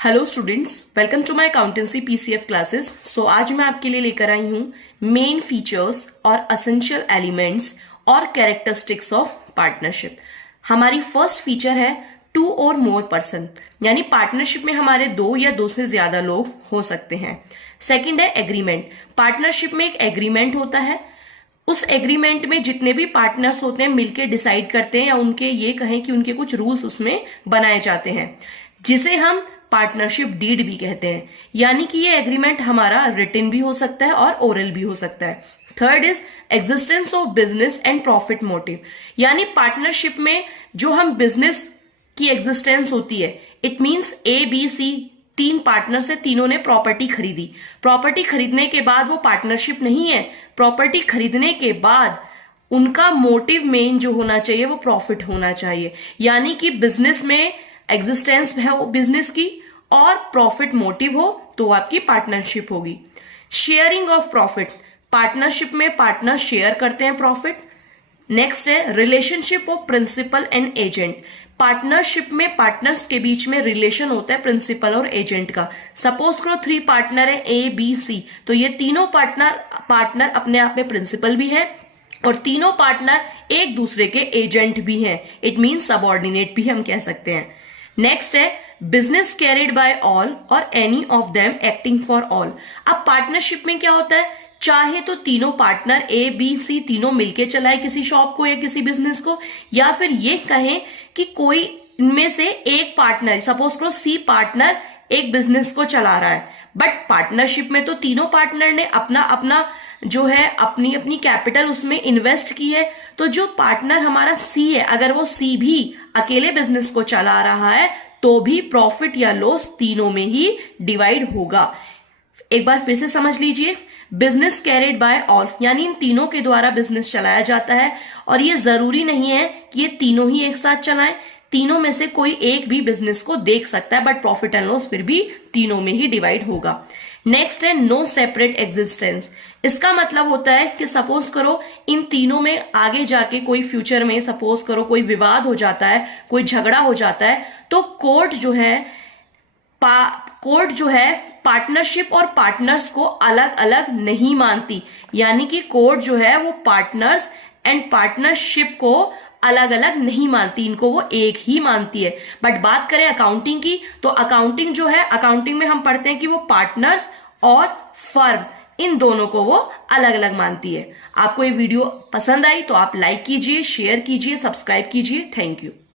Hello students, welcome to my accountancy PCF classes. So आज मैं आपके लिए लेकर आई हूँ मेन फीचर्स और एसेंशियल एलिमेंट्स और कैरेक्टरिस्टिक्स ऑफ पार्टनरशिप। हमारी फर्स्ट फीचर है टू और मोर पर्सन, यानी पार्टनरशिप में हमारे दो या दो से ज्यादा लोग हो सकते हैं। सेकंड है एग्रीमेंट। पार्टनरशिप में एक एग्रीमेंट होता है, उस एग्रीमेंट में जितने भी पार्टनर्स होते हैं मिलकर डिसाइड करते हैं या उनके ये कहें कि उनके कुछ रूल्स उसमें बनाए जाते हैं, जिसे हम पार्टनरशिप डीड भी कहते हैं। यानी कि ये एग्रीमेंट हमारा रिटन भी हो सकता है और ओरल भी हो सकता है। Third is existence of business and profit motive, यानी पार्टनरशिप में जो हम बिजनेस की एग्जिस्टेंस होती है, it means A B C तीन पार्टनर से, तीनों ने प्रॉपर्टी खरीदी। प्रॉपर्टी खरीदने के बाद वो पार्टनरशिप नहीं है। प्रॉपर्टी खरीदने के बाद उनका मोटिव मेन जो होना चाहिए वो प्रॉफिट होना चाहिए, यानी कि बिजनेस में एग्जिस्टेंस है वो बिजनेस की और प्रॉफिट मोटिव हो तो आपकी पार्टनरशिप होगी। शेयरिंग ऑफ प्रॉफिट, पार्टनरशिप में पार्टनर शेयर करते हैं प्रॉफिट। नेक्स्ट है relationship of principal and agent. Partnership में पार्टनर्स के बीच में रिलेशन होता है प्रिंसिपल और एजेंट का। सपोज करो 3 पार्टनर है ए बी सी, तो ये तीनों पार्टनर अपने आप में प्रिंसिपल भी है और तीनों पार्टनर एक दूसरे के एजेंट भी हैं। इट मींस सबऑर्डिनेट भी हम कह सकते हैं। नेक्स्ट है बिजनेस कैरिड बाय ऑल और any of them acting for all. अब पार्टनरशिप में क्या होता है, चाहे तो तीनों पार्टनर ए बी सी तीनों मिलके चलाए किसी शॉप को या किसी बिजनेस को, या फिर ये कहें कि कोई इनमें से एक पार्टनर, सपोज करो सी पार्टनर एक बिजनेस को चला रहा है, बट पार्टनरशिप में तो तीनों पार्टनर ने अपना अपना जो है अपनी अपनी कैपिटल उसमें इन्वेस्ट की है। तो जो पार्टनर हमारा सी है, अगर वो सी भी अकेले बिजनेस को चला रहा है तो भी प्रॉफिट या लॉस तीनों में ही डिवाइड होगा। एक बार फिर से समझ लीजिए, बिजनेस कैरिड बाय ऑल, यानी इन तीनों के द्वारा बिजनेस चलाया जाता है और ये जरूरी नहीं है कि ये तीनों ही एक साथ चलाएं। तीनों में से कोई एक भी बिजनेस को देख सकता है, बट प्रॉफिट एंड लॉस फिर भी तीनों में ही डिवाइड होगा। नेक्स्ट है नो सेपरेट एग्जिस्टेंस। इसका मतलब होता है कि सपोज करो इन तीनों में आगे जाके कोई फ्यूचर में सपोज करो कोई विवाद हो जाता है, कोई झगड़ा हो जाता है, तो कोर्ट जो है पार्टनरशिप और पार्टनर्स को अलग अलग नहीं मानती। यानी कि कोर्ट जो है वो पार्टनर्स एंड पार्टनरशिप को अलग अलग नहीं मानती, इनको वो एक ही मानती है। बट बात करें अकाउंटिंग की, तो अकाउंटिंग जो है, अकाउंटिंग में हम पढ़ते हैं कि वो पार्टनर्स और फर्म इन दोनों को वो अलग अलग मानती है। आपको ये वीडियो पसंद आई तो आप लाइक कीजिए, शेयर कीजिए, सब्सक्राइब कीजिए। Thank you.